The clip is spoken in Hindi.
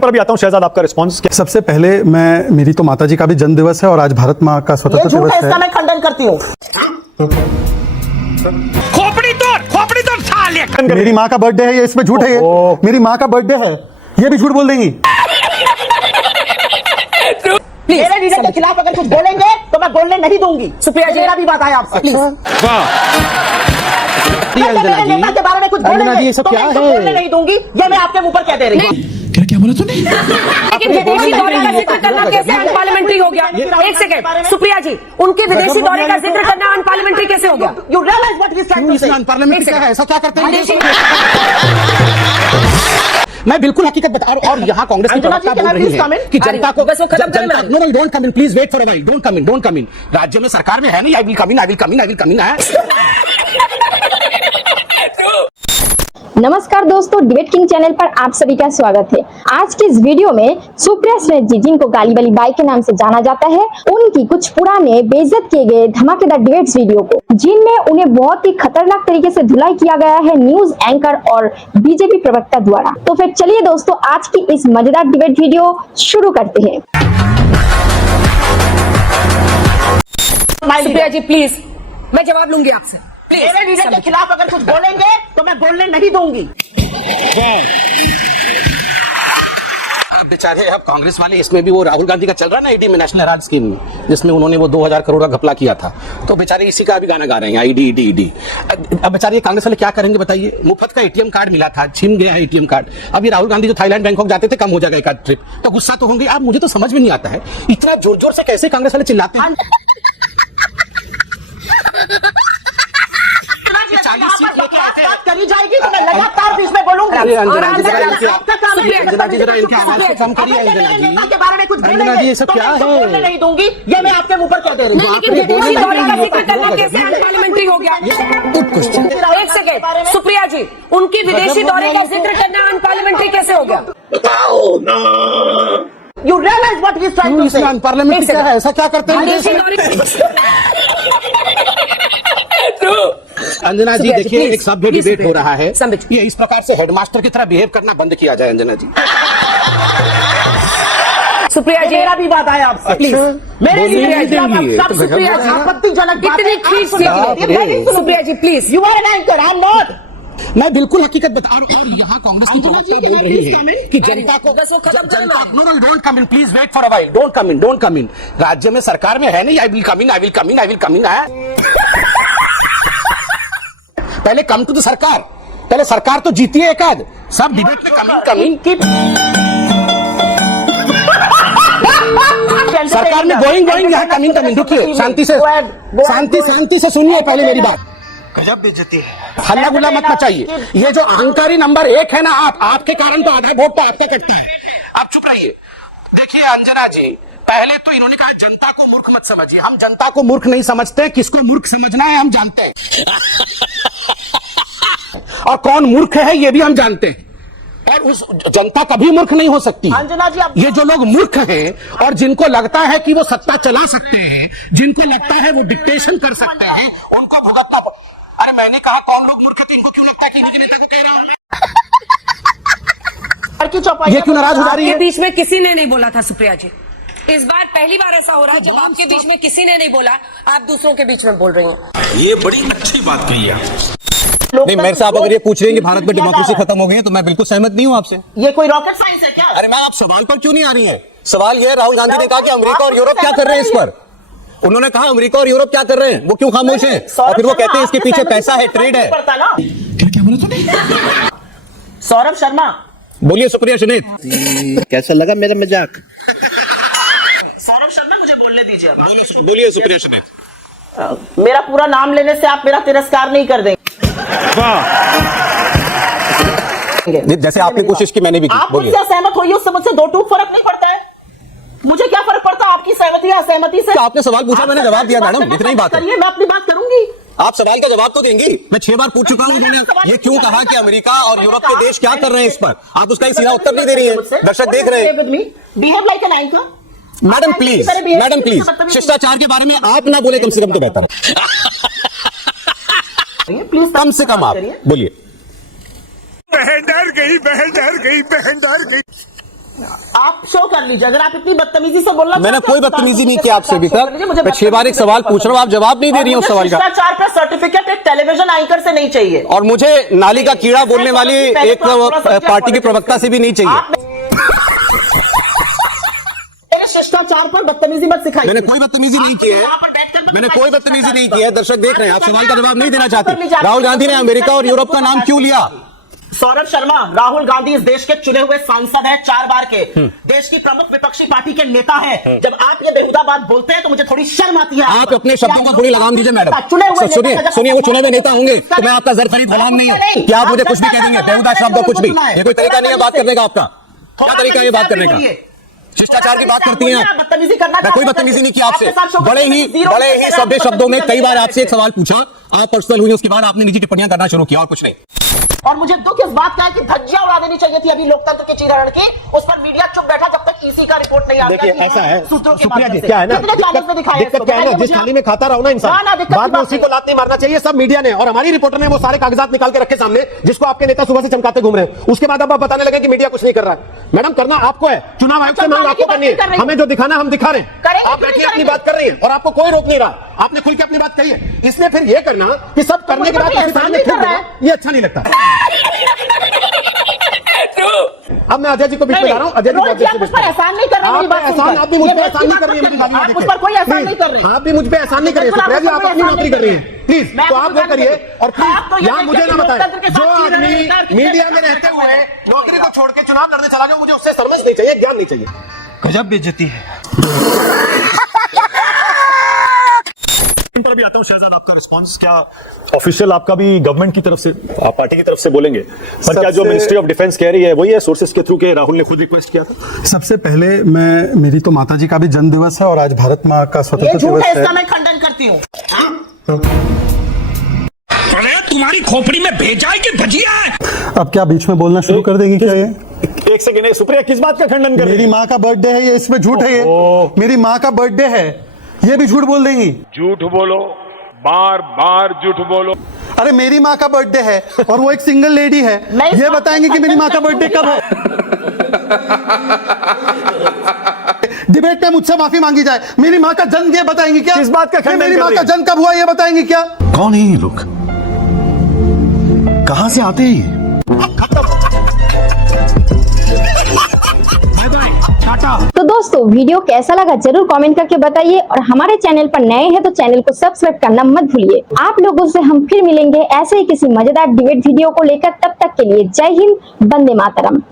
पर भी आता हूं शहजाद, आपका रिस्पांस क्या? सबसे पहले मेरी तो माताजी का भी जन्म दिवस है और आज भारत माँ का स्वतंत्रता दिवस है। इसका मैं खंडन करती हूँ। खोपड़ी तोड़ साले। मेरी माँ का बर्थडे है, ये इसमें झूठ है। ये मेरी माँ का बर्थडे है, ये भी झूठ बोल देंगी। मेरे लीडर के खिलाफ अगर कुछ बोलेंगे तो मैं बोलने नहीं दूंगी। सुप्रिया जी, मेरा भी बात है आपसे प्लीज। मेरे नेता के बारे में कुछ बोलेंगे तो मैं बोलने नहीं दूंगी, ये मैं आपके मुंह पर कह दे रही हूँ। क्या बोला तूने? लेकिन विदेशी दौरे का जिक्र करना कैसे अनपार्लियामेंट्री हो गया? एक सेकंड, सुप्रिया जी, उनके विदेशी दौरे का जिक्र करना अनपार्लियामेंट्री कैसे हो गया? You realize what he's trying to say? Unparliamentary क्या है? ऐसा क्या करते हैं? मैं बिल्कुल हकीकत बता रहा हूं। और यहाँ कांग्रेस की प्रवक्ता बोल रही है कि जनता को no don't come in, please wait for a while, don't come in. राज्य में सरकार में है नहीं, आई विल कम इन नमस्कार दोस्तों, डिबेट किंग चैनल पर आप सभी का स्वागत है। आज की इस वीडियो में सुप्रिया सुले जी, जिनको गाली वाली बाई के नाम से जाना जाता है, उनकी कुछ पुराने बेइज्जत किए गए धमाकेदार डिबेट्स वीडियो को, जिनमें उन्हें बहुत ही खतरनाक तरीके से धुलाई किया गया है न्यूज एंकर और बीजेपी प्रवक्ता द्वारा। तो फिर चलिए दोस्तों, आज की इस मजेदार डिबेट वीडियो शुरू करते हैं। सुप्रिया जी प्लीज, मैं जवाब लूंगी आपसे। मेरे लीडर के खिलाफ अगर कुछ बोलेंगे तो मैं बोलने नहीं दूंगी। अब बेचारे अब कांग्रेस वाले, इसमें भी वो राहुल गांधी का चल रहा है ना ईडी में, नेशनल हेराल्ड स्कीम, जिसमें उन्होंने वो 2000 करोड़ का घपला किया था, तो बेचारे इसी का भी गाना गा रहे हैं, ईडी। अब बेचारे कांग्रेस वाले क्या करेंगे बताइए? मुफ्त का एटीएम कार्ड मिला था, छिन गया है एटीएम कार्ड। अब ये राहुल गांधी जो थाईलैंड बैंकॉक जाते थे, कम हो जाएगा एक आध ट्रिप, तो गुस्सा तो होंगे। अब मुझे तो समझ में नहीं आता है, इतना जोर जोर से कैसे कांग्रेस वाले चिल्लाते हैं। 40 सीट लेके आते हैं, करी जाएगी तो मैं लगातार बीच में बोलूंगी। अंजना जी जरा इनकी आवाज को कम करिए। अंजना के बारे में कुछ अंजना जी, ये सब क्या है? बोलने नहीं दूंगी, ये मैं आपके मुंह पर कह दे रही हूँ। लेकिन विदेशी दौरे का जिक्र करना कैसे अनपार्लियामेंट्री हो गया? एक सेकंड, सुप्रिया जी, उनकी विदेशी दौरे का जिक्र करना अनपार्लियामेंट्री कैसे हो गया? You realize what he's trying to say? Unparliamentary क्या है? ऐसा क्या करते हैं? विदेशी दौरे अंजना जी देखिए, एक सभ्य डिबेट हो रहा है, ये इस प्रकार से हेडमास्टर की तरह बिहेव करना बंद किया जाए। अंजना जी, सुप्रिया जी, मेरा भी बात है आपसे प्लीज। मेरे सुप्रिया जी, आपत्तिजनक कितनी खींच Supriya ji please. You are an anchor, I am not. मैं बिल्कुल हकीकत बता रहा हूँ। और यहाँ कांग्रेस की प्रवक्ता बोल रही है कि जनता को no don't come in, please wait for a while, don't come in. राज्य में सरकार में है नहीं, आई विल कम इन पहले कम टू द सरकार, पहले सरकार तो जीती है एक आध, सब डिबेट में कम इन। सरकार में गोइंग यहाँ कम इन। रुकिए, शांति से सुनिए पहले मेरी बात। गजब बेइज्जती है, हल्ला गुल्ला मत मचाइए। ये जो अहंकारी नंबर 1 है ना, आपके कारण तो आधा वोट तो आपका कटता है। आप चुप रहिए। देखिए अंजना जी, पहले तो इन्होंने कहा जनता को मूर्ख मत समझिए। हम जनता को मूर्ख नहीं समझते, किसको मूर्ख समझना है हम जानते हैं और कौन मूर्ख है ये भी हम जानते हैं। और उस जनता कभी मूर्ख नहीं हो सकती। अंजना जी, ये जो लोग मूर्ख हैं और जिनको लगता है कि वो सत्ता चला सकते हैं, जिनको लगता है वो डिक्टेशन कर सकते हैं, उनको भुगतना। अरे मैंने कहा कौन लोग मूर्ख थे, इनको क्यों लगता है कि इन्हीं के नेता को कह रहा हूं मैं? ये क्यों नाराज हो रही है? बीच में किसी ने नहीं बोला था सुप्रिया जी। इस बार पहली बार ऐसा हो रहा है जब आपके बीच में किसी ने नहीं बोला, आप दूसरों के बीच में बोल रही हैं। ये बड़ी अच्छी बात कही है। नहीं, मेरे साहब अगर ये पूछ रहे हैं कि भारत में डेमोक्रेसी खत्म हो गई है, तो मैं बिल्कुल सहमत नहीं हूं आपसे। ये कोई रॉकेट साइंस है क्या? अरे मैम, आप सवाल पर क्यों नहीं आ रही हैं? सवाल ये है, राहुल गांधी ने कहा कि अमेरिका और यूरोप क्या कर रहे हैं इस पर। उन्होंने कहा अमेरिका और यूरोप क्या कर रहे हैं, वो क्यों खामोश हैं? और फिर वो कहते हैं इसके पीछे पैसा है, ट्रेड है। क्या बोला तूने? सौरभ शर्मा, बोलिए सुप्रिया सुनीत, कैसा लगा मेरा मजाक? सौरभ शर्मा, मुझे बोलने दीजिए। बोलिए सुप्रिया सुनीत। मेरा पूरा नाम लेने से आप मेरा तिरस्कार नहीं कर देंगे। जैसे आपने कोशिश की, मैंने भी की। आप बोलिए। मुझसे सहमत होइए, उससे मुझसे दो टूक फर्क नहीं पड़ता है। मुझे क्या फर्क पड़ता है आपकी सहमति या असहमति से? आपने सवाल पूछा, मैंने जवाब दिया मैडम, इतना ही बात है। मैं अपनी बात करूंगी। आप सवाल का जवाब तो देंगी। मैं 6 बार पूछ चुका हूं, उन्होंने ये क्यों कहा कि अमेरिका और यूरोप के देश क्या कर रहे हैं इस पर। आप उसका एक सीधा उत्तर नहीं दे रही हैं, दर्शक देख रहे हैं। मैडम प्लीज, शिष्टाचार के बारे में आप ना बोले कम से कम तो बेहतर है। कम से कम आप बोलिए। बहन डर गई। आप शो कर लीजिए, अगर आप इतनी बदतमीजी से बोलना मैंने चाहते कोई हो, तो बदतमीजी आप नहीं मुझे किया आपसे अभी शो कर लीजिए, मुझे तक। मैं 6 बार एक सवाल पूछ रहा हूँ, आप जवाब नहीं दे रही हैं उस सवाल का। शिष्टाचार का सर्टिफिकेट एक टेलीविजन एंकर से नहीं चाहिए, और मुझे नाली का कीड़ा बोलने वाली एक पार्टी की प्रवक्ता से भी नहीं चाहिए। शिष्टाचार पर बदतमीजी मत सिखाइए। मैंने कोई बदतमीजी नहीं की है, मैंने कोई बदतमीजी नहीं की है। दर्शक देख रहे हैं, आप सवाल का जवाब नहीं देना चाहते। राहुल गांधी ने अमेरिका और यूरोप का नाम क्यों लिया? सौरभ शर्मा, राहुल गांधी इस देश के चुने हुए सांसद हैं 4 बार के, देश की प्रमुख विपक्षी पार्टी के नेता हैं। जब आप ये बेहुदा बात बोलते हैं तो मुझे थोड़ी शर्म आती है। आप अपने शब्दों को थोड़ी लगाम दीजिए मैडम। सुनिए, वो चुने हुए नेता होंगे तो मैं आपका जर खरीद गुलाम नहीं हूँ। क्या आप मुझे कुछ भी कह देंगे, बेहुदा शब्द और कुछ भी? ये कोई तरीका नहीं है बात करने का आपका। क्या तरीका है ये बात करने का? शिष्टाचार की बात करती हैं आप। बदतमीजी करना, मैं कोई बदतमीजी नहीं की आपसे। बड़े ही सभ्य शब्दों में कई बार आपसे एक सवाल पूछा, आप पर्सनल हुई, उसके बाद आपने निजी टिप्पणियां करना शुरू किया और कुछ नहीं। और मुझे दुख इस बात का है कि धज्जियां उड़ा देनी चाहिए थी अभी लोकतंत्र के चीरहरण की। उस पर मीडिया चुप बैठा जब तक ईसी का रिपोर्ट नहीं आ गया। देखिए ऐसा है सूत्रों के सुप्रिया माध्यम जी, से। क्या है ना, कितने चैनल्स में दिखाया दिक्कत क्या है ना, जिस थाली में खाता रहो ना इंसान, बाद में उसी को लात नहीं मारना चाहिए। सब मीडिया ने और हमारी रिपोर्टर ने वो सारे कागजात निकाल के रखे सामने, जिसको आपके नेता सुबह से चमकाते घूम रहे हैं। उसके बाद अब आप बताने लगे कि मीडिया कुछ नहीं कर रहा है। मैडम, करना आपको है, चुनाव आयोग से मांग आपको करनी है। हमें जो दिखाना हम दिखा रहे हैं, आप बैठिए अपनी बात कर रही है और आपको कोई रोक नहीं रहा। आपने खुल के अपनी बात कही है, इसलिए फिर ये करना कि सब करने के बाद ये अच्छा नहीं लगता। अब मैं अजय जी को बीच में ला रहा हूँ। अजय जी आप मुझ पर एहसान नहीं कर रहे, मेरी बात एहसान, आप भी मुझ पे एहसान नहीं कर रही है। आप मुझ पर कोई एहसान नहीं कर रही, आप भी मुझ पे एहसान नहीं कर रही है। सुप्रिया जी, आप अपनी नौकरी कर रही हैं, प्लीज तो आप वो करिए। और प्लीज यहाँ मुझे ना बताएं, जो आदमी मीडिया में रहते हुए नौकरी को छोड़ के चुनाव लड़ने चला जाए, मुझे उससे सरमस नहीं चाहिए, ज्ञान नहीं चाहिए। गजब बेइज्जती है। इन पर भी आता हूं शहजाद, आपका रिस्पांस क्या ऑफिशियल आपका भी गवर्नमेंट की तरफ से, आप पार्टी की तरफ से बोलेंगे, पर क्या जो मिनिस्ट्री ऑफ डिफेंस कह रही है वही है सोर्सेस के थ्रू के राहुल ने खुद रिक्वेस्ट किया था? सबसे पहले मेरी तो माताजी का भी जन्म दिवस है और आज भारत माँ का स्वतंत्रता दिवस है। इसका मैं खंडन करती हूँ। अरे तुम्हारी खोपड़ी में भेजा है कि भजिया है? अब क्या बीच में बोलना शुरू कर देंगे क्या? ये एक सेकंड, सुप्रिया किस बात का खंडन कर रही मेरी है? माँ का बर्थडे है, ये इसमें झूठ है। ये मेरी माँ का बर्थडे है, ये भी झूठ बोल देंगी? झूठ बोलो, बार बार झूठ बोलो। अरे मेरी माँ का बर्थडे है और वो एक सिंगल लेडी है, ये बताएंगे कि मेरी माँ का बर्थडे कब है? डिबेट में मुझसे माफी मांगी जाए, मेरी माँ का जन्म ये बताएंगे क्या? किस बात का खंडन मेरी कर माँ रही का है? जन्म कब हुआ ये बताएंगे क्या? कौन है ये लोग? कहां से आते हैं? तो दोस्तों वीडियो कैसा लगा जरूर कमेंट करके बताइए, और हमारे चैनल पर नए हैं तो चैनल को सब्सक्राइब करना मत भूलिए। आप लोगों से हम फिर मिलेंगे ऐसे ही किसी मजेदार डिबेट वीडियो को लेकर। तब तक के लिए जय हिंद, वंदे मातरम।